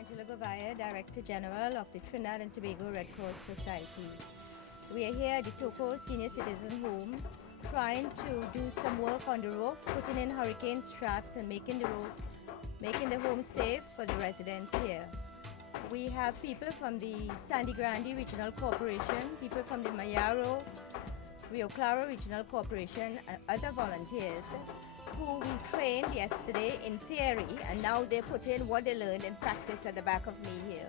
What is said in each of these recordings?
Angela Govaya, Director General of the Trinidad and Tobago Red Cross Society. We are here at the Toko Senior Citizen Home trying to do some work on the roof, putting in hurricane straps and making the home safe for the residents here. We have people from the Sandy Grande Regional Corporation, people from the Mayaro Rio Claro Regional Corporation, and other volunteers who we trained yesterday in theory, and now they're putting what they learned in practice at the back of me here.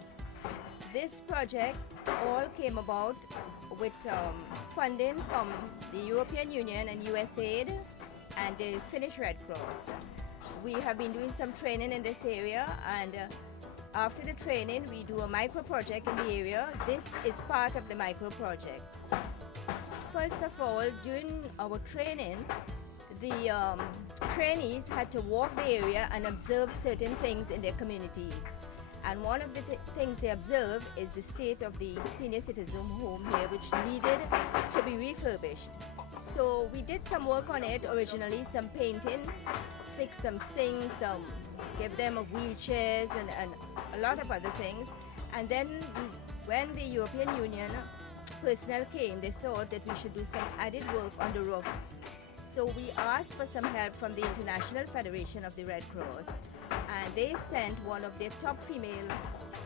This project all came about with funding from the European Union and USAID and the Finnish Red Cross. We have been doing some training in this area, and after the training we do a micro project in the area. This is part of the micro project. First of all, during our training, the trainees had to walk the area and observe certain things in their communities. And one of the things they observed is the state of the senior citizen home here, which needed to be refurbished. So we did some work on it originally, some painting, fix some sinks, give them wheelchairs and a lot of other things. And then when the European Union personnel came, they thought that we should do some added work on the roofs. So we asked for some help from the International Federation of the Red Cross, and they sent one of their top female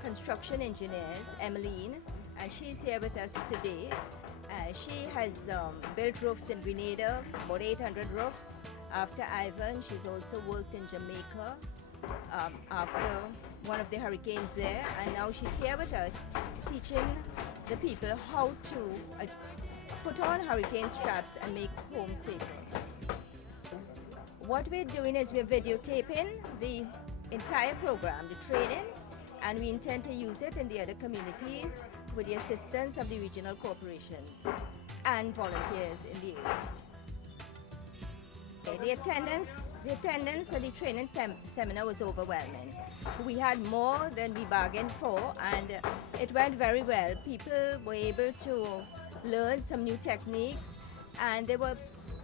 construction engineers, Emmeline, and she's here with us today. She has built roofs in Grenada, about 800 roofs. After Ivan, she's also worked in Jamaica after one of the hurricanes there, and now she's here with us teaching the people how to put on hurricane straps and make homes safer. What we're doing is we're videotaping the entire program, the training, and we intend to use it in the other communities with the assistance of the regional corporations and volunteers in the area. The attendance at the training seminar was overwhelming. We had more than we bargained for, and it went very well. People were able to learn some new techniques, and they were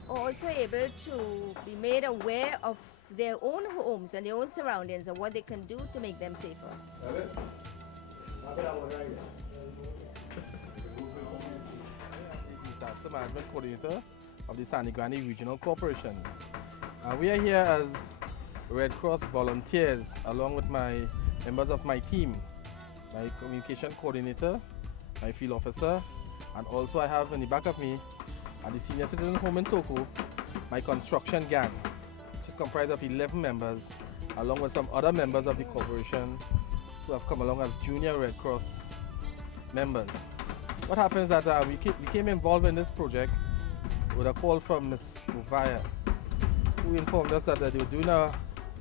also able to be made aware of their own homes and their own surroundings and what they can do to make them safer. Disaster Management Coordinator of the Sandy Grande Regional Corporation. We are here as Red Cross volunteers along with my members of my team, my communication coordinator, my field officer, and also I have in the back of me at the Senior Citizen Home in Toko, my construction gang, which is comprised of 11 members, along with some other members of the corporation who have come along as junior Red Cross members. What happens is that we became involved in this project with a call from Ms. Govaya, who informed us that they were doing a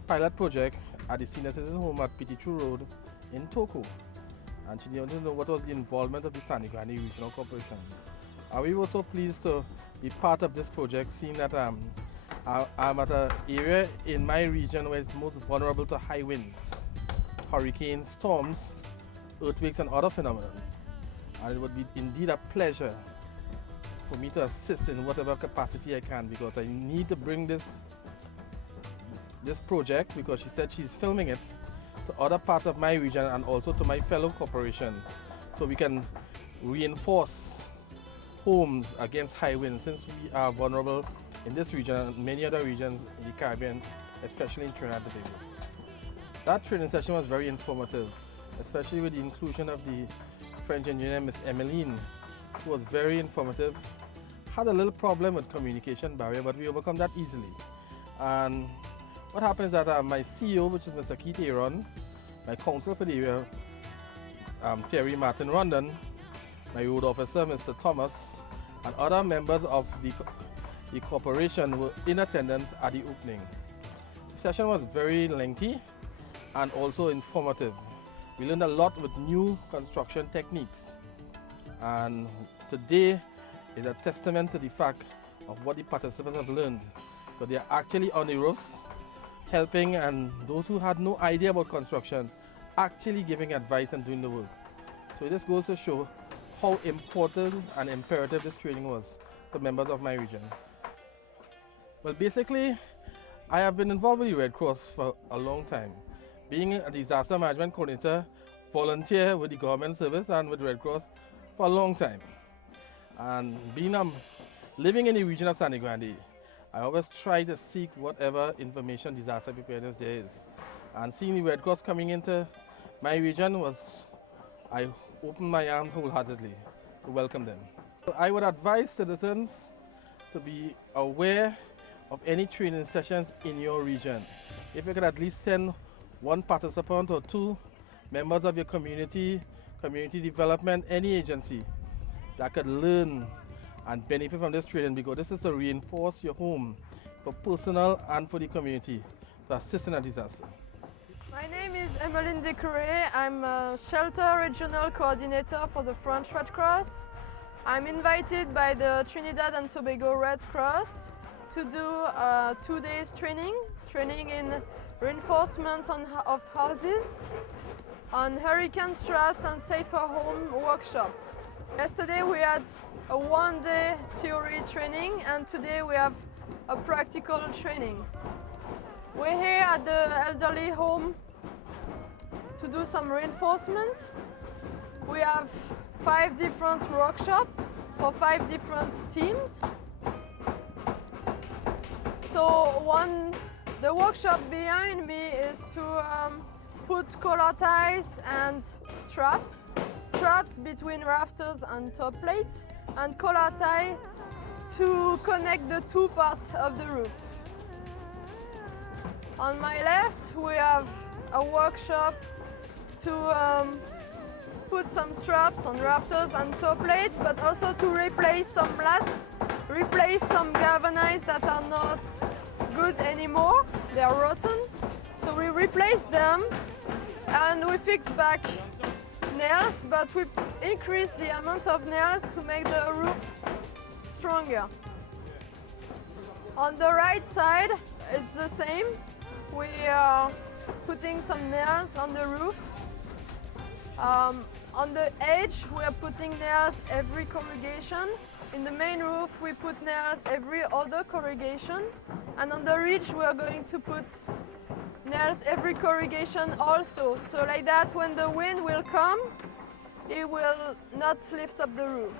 pilot project at the Senior Citizen Home at Pitichu Road in Toko. And she wanted to know what was the involvement of the Sandy Grande Regional Corporation. We were so pleased to be part of this project, seeing that I'm at an area in my region where it's most vulnerable to high winds, hurricanes, storms, earthquakes, and other phenomena. And it would be indeed a pleasure for me to assist in whatever capacity I can, because I need to bring this project, because she said she's filming it, to other parts of my region and also to my fellow corporations, so we can reinforce homes against high winds, since we are vulnerable in this region and many other regions in the Caribbean, especially in Trinidad and Tobago. That training session was very informative, especially with the inclusion of the French engineer, Ms. Emmeline, who was very informative. Had a little problem with communication barrier, but we overcome that easily. And what happens is that my CEO, which is Mr. Keith Aaron, my counsel for the area, Terry Martin Rondon, my road officer, Mr. Thomas, and other members of the corporation were in attendance at the opening. The session was very lengthy and also informative. We learned a lot with new construction techniques, and today is a testament to the fact of what the participants have learned, because they are actually on the roofs helping, and those who had no idea about construction actually giving advice and doing the work. So this goes to show how important and imperative this training was to members of my region. Well, basically, I have been involved with the Red Cross for a long time. being a disaster management coordinator, volunteer with the government service and with Red Cross for a long time. And being living in the region of Sangre Grande, I always try to seek whatever information disaster preparedness there is. And seeing the Red Cross coming into my region I opened my arms wholeheartedly to welcome them. I would advise citizens to be aware of any training sessions in your region. If you could at least send one participant or two members of your community development, any agency that could learn and benefit from this training, because this is to reinforce your home for personal and for the community to assist in a disaster. My name is Emmeline Descouré. I'm a Shelter Regional Coordinator for the French Red Cross. I'm invited by the Trinidad and Tobago Red Cross to do 2 days training in reinforcement of houses, on hurricane straps and safer home workshop. Yesterday we had a 1-day theory training and today we have a practical training. We're here at the elderly home to do some reinforcement. We have 5 different workshops for 5 different teams. So the workshop behind me is to put collar ties and straps between rafters and top plates, and collar tie to connect the 2 parts of the roof. On my left, we have a workshop to put some straps on rafters and top plates, but also to replace some laths, replace some galvanized that are not good anymore, they are rotten. So we replace them and we fix back nails, but we increase the amount of nails to make the roof stronger. On the right side, it's the same. We are putting some nails on the roof. On the edge, we are putting nails every corrugation. In the main roof, we put nails every other corrugation. And on the ridge, we are going to put nails every corrugation also. So like that, when the wind will come, it will not lift up the roof.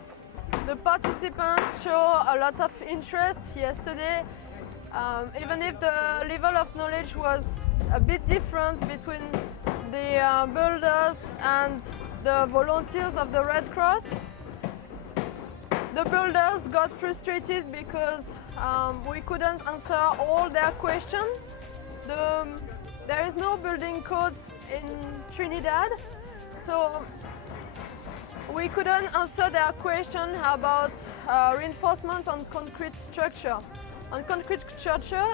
The participants show a lot of interest yesterday. Even if the level of knowledge was a bit different between the builders and the volunteers of the Red Cross. The builders got frustrated because we couldn't answer all their questions. There is no building codes in Trinidad, so we couldn't answer their question about reinforcement on concrete structure. On concrete structure,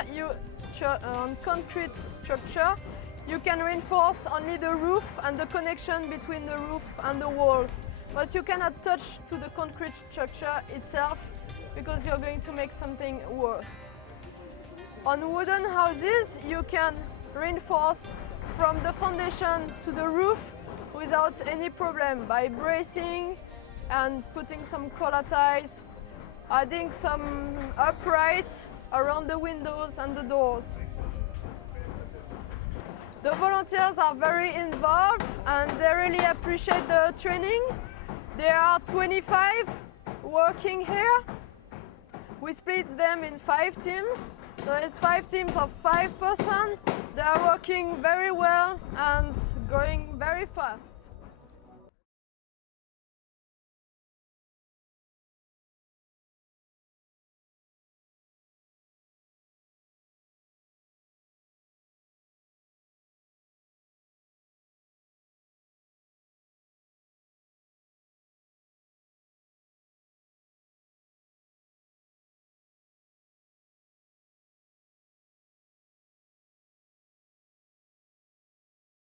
you can reinforce only the roof and the connection between the roof and the walls, but you cannot touch to the concrete structure itself because you're going to make something worse. On wooden houses, you can reinforce from the foundation to the roof without any problem by bracing and putting some collar ties, adding some uprights around the windows and the doors. The volunteers are very involved and they really appreciate the training. There are 25 working here. We split them in 5 teams. There is 5 teams of 5 persons. They are working very well and going very fast.